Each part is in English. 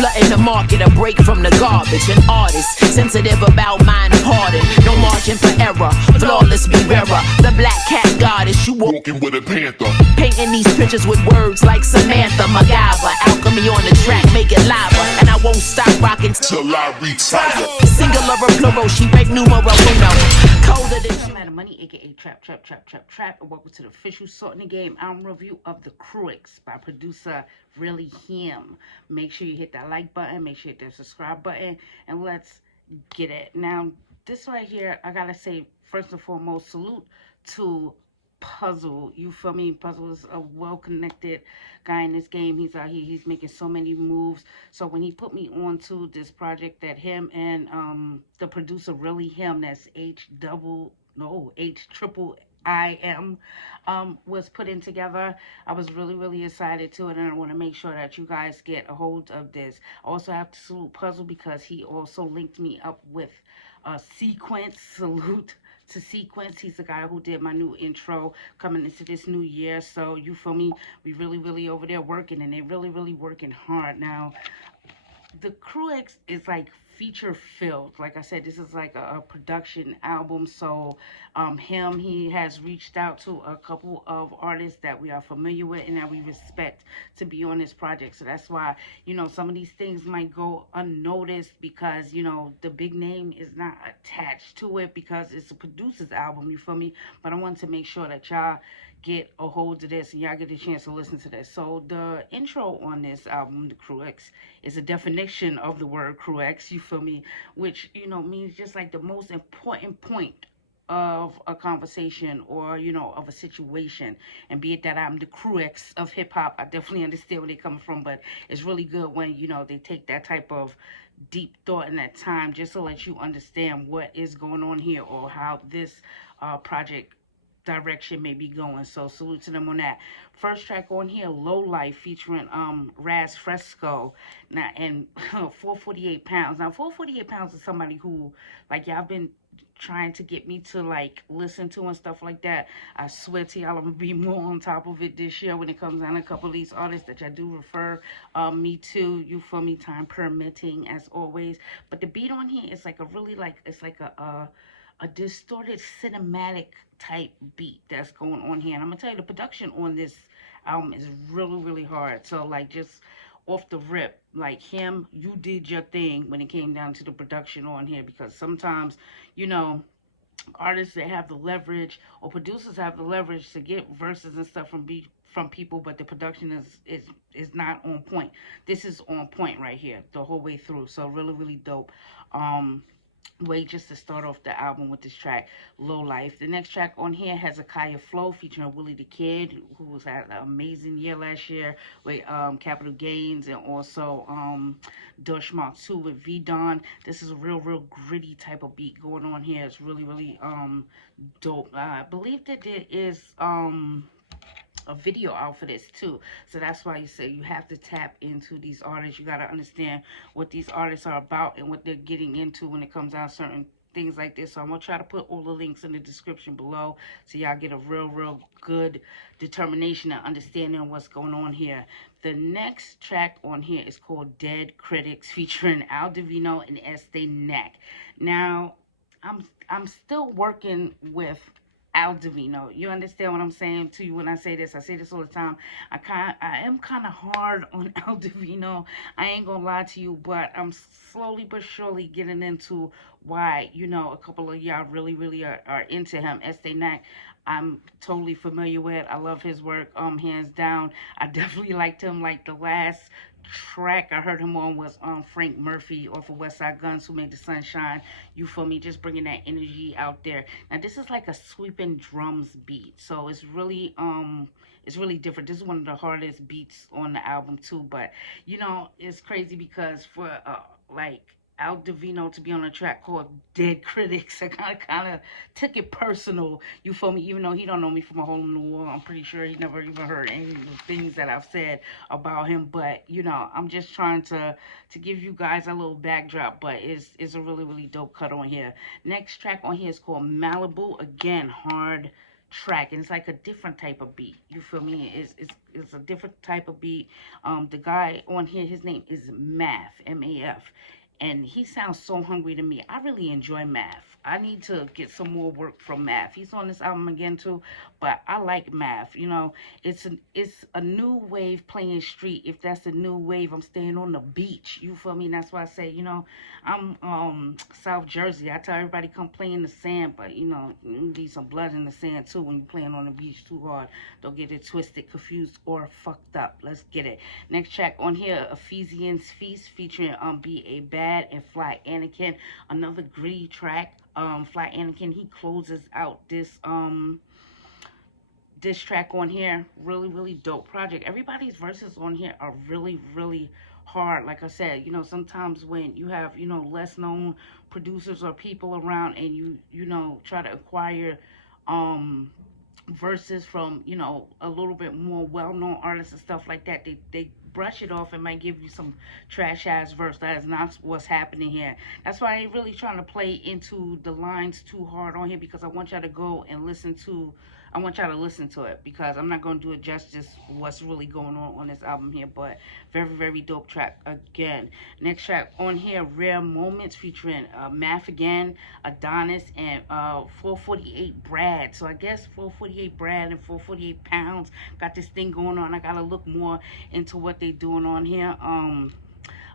Flooding the market, a break from the garbage. An artist, sensitive about mind pardon. No margin for error, flawless be rarer. The black cat goddess, you walking with a panther. Painting these pictures with words like Samantha, MacGyver. Alchemy on the track, make it lava. And I won't stop rocking till I retire. Singular or plural, she break numero uno. Colder than Matter Money, aka Trap, and welcome to the official Salt in the Game album review of the Crux by producer Willie Hiiim. Make sure you hit that like button, make sure you hit that subscribe button, and let's get it. Now, this right here, I gotta say, first and foremost, salute to Puzzle. You feel me? Puzzle is a well-connected guy in this game. He's out here, he's making so many moves. So when he put me onto this project that him and the producer Really Him, that's H-triple-I-M, was putting together, I was really excited too, and I want to make sure that you guys get a hold of this. I also have to salute Puzzle because he also linked me up with CQUENCE. Salute to CQUENCE. He's the guy who did my new intro coming into this new year. So you feel me? We really over there working, and they really working hard. Now, the Crux is like feature filled. Like I said, this is like a production album. So he has reached out to a couple of artists that we are familiar with and that we respect to be on this project. So that's why, you know, some of these things might go unnoticed because, you know, the big name is not attached to it because it's a producer's album, you feel me? But I want to make sure that y'all get a hold of this and y'all get a chance to listen to this. So the intro on this album, the Crux, is a definition of the word Crux, you feel me? Which, you know, means just like the most important point of a conversation or, you know, of a situation. And be it that I'm the Crux of hip hop, I definitely understand where they're coming from, but it's really good when, you know, they take that type of deep thought in that time just to let you understand what is going on here or how this project direction may be going. So salute to them on that. First track on here, Low Life, featuring Raz Fresco. Now, and 448 pounds. Now 448 pounds is somebody who, like, y'all been trying to get me to like listen to and stuff like that. I swear to y'all, I'm gonna be more on top of it this year when it comes down to a couple of these artists that y'all do refer me to, you feel me, time permitting as always. But the beat on here is like a really like, it's like a distorted cinematic type beat that's going on here. And I'm gonna tell you, the production on this album is really hard. So like, just off the rip, like, him, you did your thing when it came down to the production on here, because sometimes, you know, artists that have the leverage or producers have the leverage to get verses and stuff from people, but the production is not on point. This is on point right here the whole way through. So really dope. Wait, just to start off the album with this track, Low Life. The next track on here has Hezekiah Flow featuring Willie The Kid, who was had an amazing year last year with Capital Gains, and also Dush Mark 2 with V Don. This is a real gritty type of beat going on here. It's really dope. I believe that there is a video out for this too, so that's why you say you have to tap into these artists. You got to understand what these artists are about and what they're getting into when it comes out certain things like this. So I'm gonna try to put all the links in the description below so y'all get a real good determination and understanding of what's going on here. The next track on here is called Dead Critics, featuring Al Divino and Este Neck. Now, I'm still working with Al Divino. You understand what I'm saying to you when I say this? I say this all the time. I am kind of hard on Al Divino. I ain't gonna lie to you, but I'm slowly but surely getting into why, you know, a couple of y'all really are into him. Este Neck, I'm totally familiar with. I love his work, hands down. I definitely liked him. Like, the last track I heard him on was Frank Murphy off of West Side Guns, Who Made the Sunshine. You feel me? Just bringing that energy out there. Now this is like a sweeping drums beat, so it's really different. This is one of the hardest beats on the album too. But you know, it's crazy because for like Al Divino to be on a track called Dead Critics, I kind of took it personal. You feel me? Even though he don't know me from a hole in the wall, I'm pretty sure he never even heard any of the things that I've said about him. But you know, I'm just trying to give you guys a little backdrop. But it's a really dope cut on here. Next track on here is called Malibu. Again, hard track, and it's like a different type of beat. You feel me? It's a different type of beat. The guy on here, his name is Math, M-A-F, and he sounds so hungry to me. I really enjoy Math. I need to get some more work from Math. He's on this album again too, but I like Math. You know, it's a new wave playing street. If that's a new wave, I'm staying on the beach. You feel me? And that's why I say, you know, I'm South Jersey. I tell everybody come play in the sand, but you know, you need some blood in the sand too when you're playing on the beach too hard. Don't get it twisted, confused, or fucked up. Let's get it. Next track on here, Ephesians Feast featuring Be a Bad and Fly Anakin. Another gritty track. Fly Anakin, he closes out this track on here. Really dope project. Everybody's verses on here are really hard. Like I said, you know, sometimes when you have, you know, less known producers or people around, and you know, try to acquire verses from, you know, a little bit more well-known artists and stuff like that, they brush it off and might give you some trash ass verse. That is not what's happening here. That's why I ain't really trying to play into the lines too hard on here, because I want y'all to go and listen to it, because I'm not going to do it justice what's really going on this album here. But very dope track again. Next track on here, Rare Moments featuring Math again, Adonis, and 448 Brad. So I guess 448 Brad and 448 Pounds got this thing going on. I gotta look more into what they doing on here.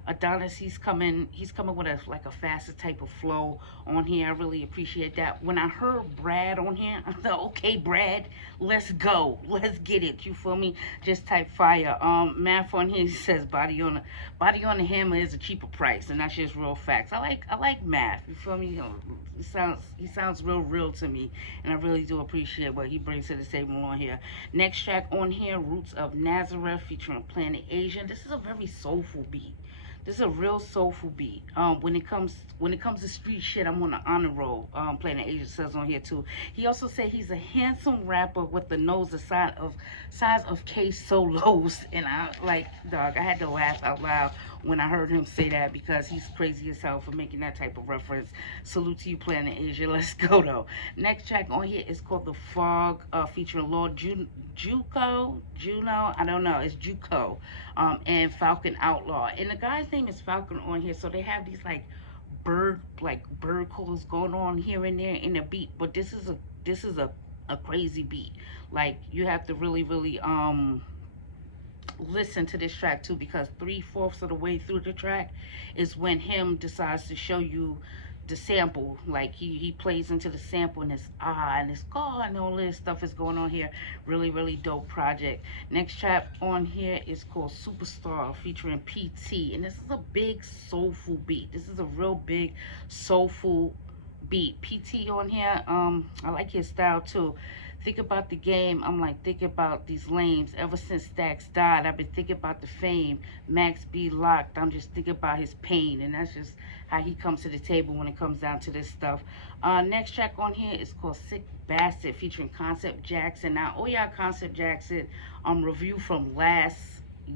Adonis, he's coming with a faster type of flow on here. I really appreciate that. When I heard Brad on here, I thought, okay, Brad, let's go, let's get it. You feel me? Just type fire. Math on here, he says body on the hammer is a cheaper price, and that's just real facts. I like Math. You feel me? You know, he sounds real to me, and I really do appreciate what he brings to the table on here. Next track on here, Roots of Nazareth featuring Planet Asian. This is a very soulful beat. This is a real soulful beat. When it comes to street shit, I'm on the honor roll. Planet Asia says on here too. He also said he's a handsome rapper with the nose the size of K Solos, and I like, dog, I had to laugh out loud when I heard him say that, because he's crazy as hell for making that type of reference. Salute to you, Planet Asia. Let's go though. Next track on here is called The Fog, featuring Lord Juno, I don't know, it's Juco, and Falcon Outlaw. And the guy's name is Falcon on here, so they have these like bird calls going on here and there in the beat. But this is a crazy beat. Like, you have to really listen to this track too, because 3/4 of the way through the track is when him decides to show you the sample. Like, he plays into the sample, and it's and it's God, and all this stuff is going on here. Really dope project. Next track on here is called Superstar featuring PT, and this is a big soulful beat. This is a real big soulful beat. PT on here, I like his style too. Think about the game, I'm like, think about these lames. Ever since Stacks died, I've been thinking about the fame. Max B locked, I'm just thinking about his pain. And that's just how he comes to the table when it comes down to this stuff. Next track on here is called Sick Bastard featuring Koncept Jackson. Now, oh yeah, Koncept Jackson, review from last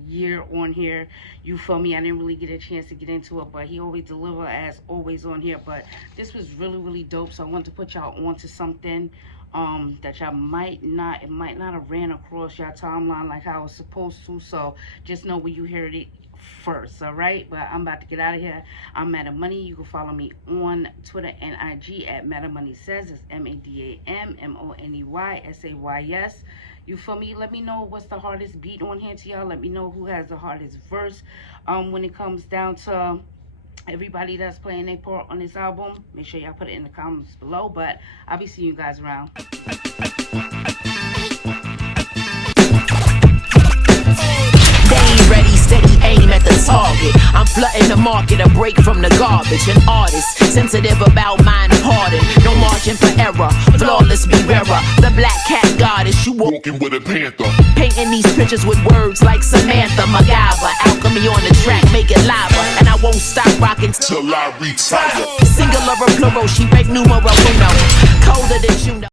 year on here. You feel me? I didn't really get a chance to get into it, but he always deliver as always on here. But this was really dope, so I wanted to put y'all onto something that y'all might not have ran across y'all timeline like how I was supposed to. So just know when you hear it first, all right? But I'm about to get out of here. I'm Madam Money. You can follow me on Twitter and IG at Madam Money Says. It's MADAMMONEYSAYS. You feel me? Let me know what's the hardest beat on here to y'all. Let me know who has the hardest verse when it comes down to everybody that's playing their part on this album. Make sure y'all put it in the comments below, but I'll be seeing you guys around. They ain't ready, steady aim at the target. I'm flooding the market, a break from the garbage. An artist, sensitive about mind pardon. No margin for error, flawless be rarer. The black cat goddess, you walking with a panther. Painting these pictures with words like Samantha, MacGyver. Alchemy on the track, make it lava. And I won't stop rocking till I retire. Singular or plural, she break numero uno. Colder than you know.